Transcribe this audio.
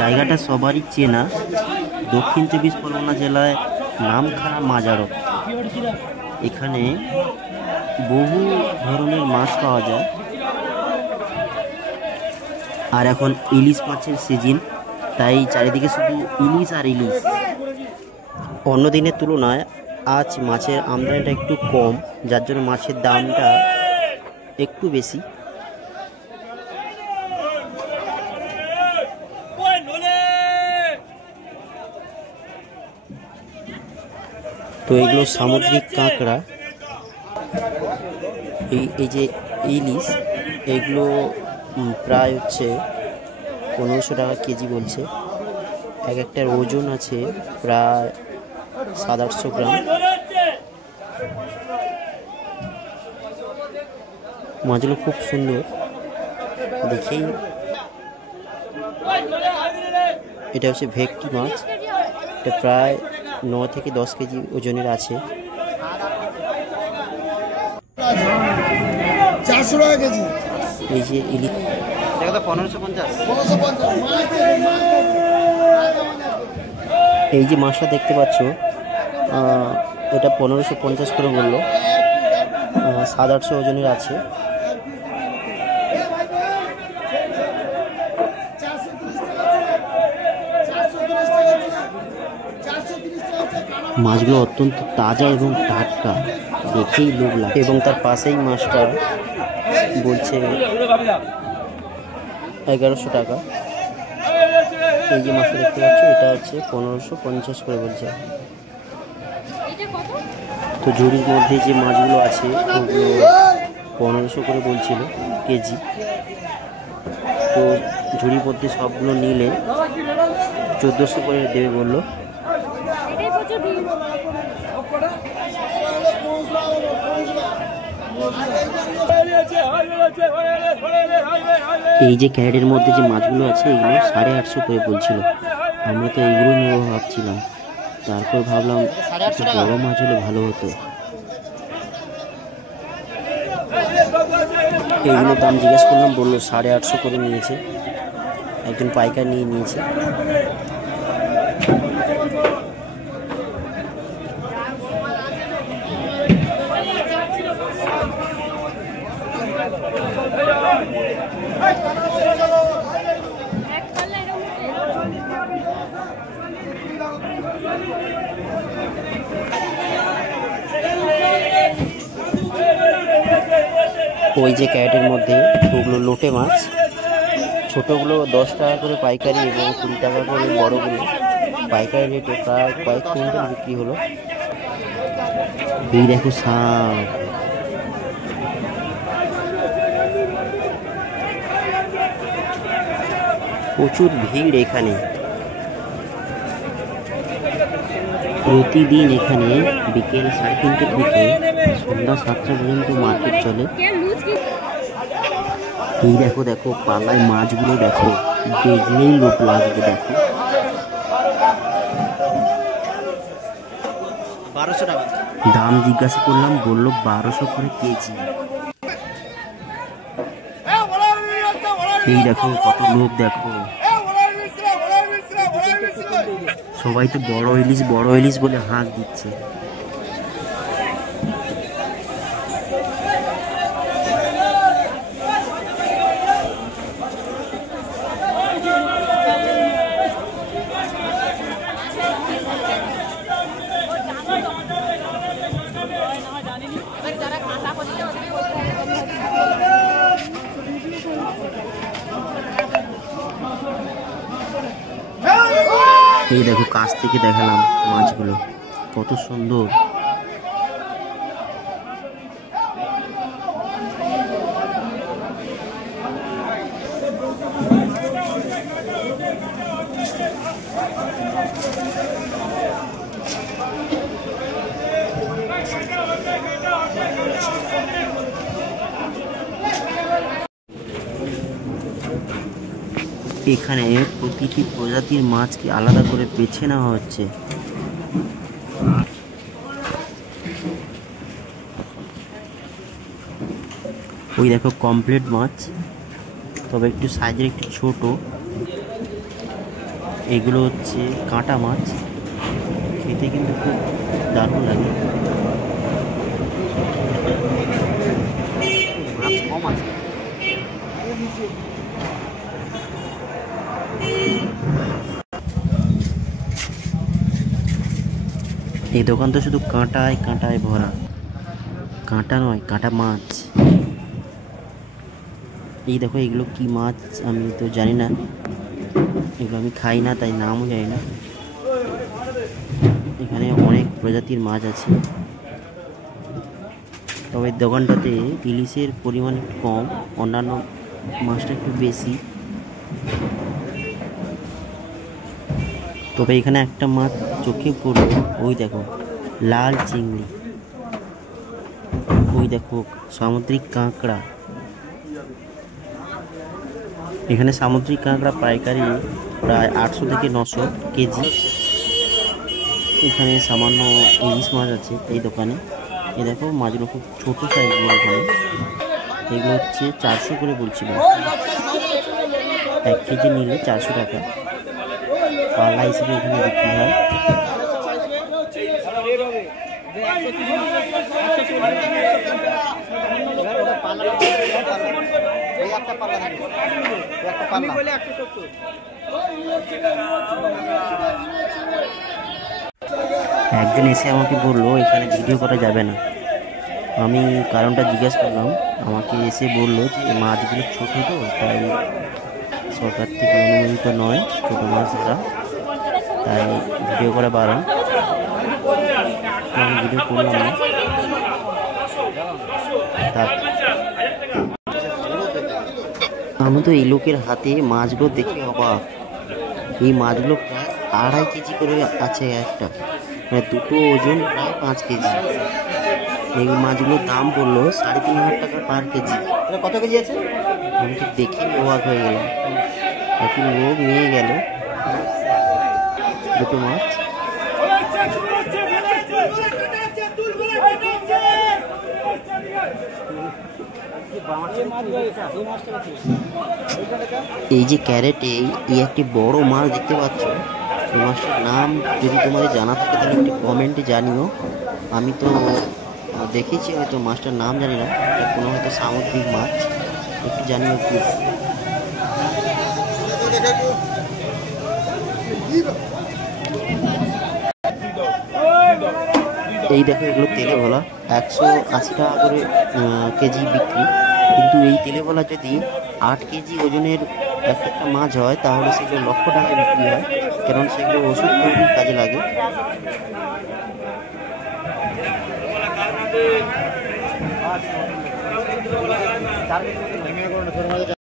জায়গাটা সবারই চেনা, দক্ষিণ চব্বিশ পরগনা জেলায় নামখানা মাজারক। এখানে বহু ধরনের মাছ পাওয়া যায়, আর এখন ইলিশ মাছের সিজন, তাই চারিদিকে শুধু ইলিশ আর ইলিশ। অন্য দিনের তুলনায় আজ মাছের আমদানিটা একটু কম, যার জন্য মাছের দামটা একটু বেশি। তো এগুলো সামুদ্রিক কাঁকড়া, এই যে ইলিশ, এগুলো প্রায় হচ্ছে 1500 টাকা কেজি বলছে। এক একটার ওজন আছে প্রায় 700-800 গ্রাম। মাছগুলো খুব সুন্দর দেখেই। এটা হচ্ছে ভেটকি মাছ, এটা প্রায় 9 থেকে 10 কেজি ওজনের আছে। 400 টাকা কেজি। এই যে ইলিশ, এটা 1550। এই যে মাছটা দেখতে পাচ্ছ, এটা 1550 করে বললো, 700-800 ওজনের আছে। মাছগুলো অত্যন্ত তাজা এবং টাটকা, দেখেই লোভ লাগে। এবং তার পাশেই মাছটা বলছে 1100 টাকা। এই যে মাছটা দেখতে পাচ্ছ, এটা হচ্ছে 1550 করে বলছে। তো ঝুড়ির মধ্যে যে মাছগুলো আছে ওগুলো 1500 করে বলছিল কেজি। তো ঝুড়ির মধ্যে সবগুলো নিলে 1400 করে দেবে বললো। এই যে ক্যারেটের মধ্যে যে মাছগুলো আছে এগুলো 850 করে বলছিল। আমরা তো এইগুলো নেবো ভাবছিলাম, তারপর ভাবলাম বড় মাছ হলে ভালো হতো। এইগুলো দাম জিজ্ঞেস করলাম, বললো 850 করে নিয়েছে, একজন পাইকার নিয়ে নিয়েছে। ওই যে ক্যারেটের মধ্যে ওগুলো লোটে মাছ, ছোটোগুলো 10 টাকা করে পাইকারি এবং 20 টাকা করে বড়গুলো পাইকারি রেটে প্রায় কয়েক কুইন্টাল বিক্রি হলো। এই দেখো শাক, প্রচুর ভিড় এখানে। প্রতিদিন এখানে বিকেল 3:30 থেকে সন্ধ্যা 7টা পর্যন্ত মার্কেট চলে। এই দেখো দেখো পালায় মাছগুলো দেখো, দেখলেই লোভ লাগবে। দেখো 1200 টাকা দাম জিজ্ঞাসা করলাম, বললো 1200 করে কেজি। এই দেখো কত লোভ, দেখো সবাই তো বড় ইলিশ বলে হাঁক দিচ্ছে। এই দেখো কাছ থেকে দেখালাম মাছগুলো কত সুন্দর। এখানে প্রতিটি প্রজাতির মাছকে আলাদা করে বেছে নেওয়া হচ্ছে। ওই দেখো কমপ্লিট মাছ, তবে একটু সাইজের একটু ছোট। এগুলো হচ্ছে কাঁটা মাছ, খেতে কিন্তু খুব দারুণ লাগে। মাছ কম আছে। এই দোকান তো শুধু কাঁটায় কাঁটায় ভরা, কাঁটা নয় কাঁটা মাছ। এই দেখো এগুলো কি মাছ আমি তো জানি না, এগুলো আমি খাই না তাই নামও জানি না। এখানে অনেক প্রজাতির মাছ আছে, তবে দোকানটাতে ইলিশের পরিমাণ একটু কম, অন্যান্য মাছটা একটু বেশি। তবে এখানে একটা মাছ চোখে পড়লো, ওই দেখো লাল চিংড়ি, ওই দেখো সামুদ্রিক কাঁকড়া। এখানে সামুদ্রিক কাঁকড়া পাইকারি প্রায় 800 থেকে 900 কেজি। এখানে সামান্য ইলিশ মাছ আছে এই দোকানে। এই দেখো মাছগুলো খুব ছোটো সাইজের। এখানে এগুলো হচ্ছে 400 করে বলছিল, 1 কেজি নিলে 400 টাকা। পাল্লা হিসেবে এখানে বিক্রি হয়। একজন এসে আমাকে বললো এখানে ভিডিও করা যাবে না। আমি কারণটা জিজ্ঞেস করলাম, আমাকে এসে বললো যে মাছগুলো ছোটো তো তাই সরকার থেকে অনুমোদিত নয় ছোটো মাছ ধরা, তাই ভিডিও করা বারণ। আমি ভিডিও করলাম না। আমি তো এই লোকের হাতে মাছগুলো দেখে অবাক। এই মাছগুলো প্রায় 2.5 কেজি করে আছে একটা, মানে দুটো ওজন প্রায় 5 কেজি। এই মাছগুলোর দাম বললো 3,500 টাকা পার কেজি। কত কেজি আছে? আমি তো দেখে অবাক হয়ে গেলাম। এখন লোক নিয়ে গেল দুটো মাছ। এই যে ক্যারেটে এই একটি বড় মাছ দেখতে পাচ্ছ, এই মাছটার নাম যদি তোমাদের জানা থাকে তাহলে একটি কমেন্টে জানিও। আমি তো দেখেছি, হয়তো মাছটার নাম জানি না, এটা কোনো হয়তো সামুদ্রিক মাছ, একটু জানিও প্লিজ। এই দেখো এগুলো তেলে ভোলা, 180 টাকা করে কেজি বিক্রি। কিন্তু এই তেলে ভোলা যদি 8 কেজি ওজনের একটা মাছ হয় তাহলে সেগুলো লক্ষ টাকায় বিক্রি হয়, কারণ সেগুলো ওষুধ তৈরির কাজে লাগে।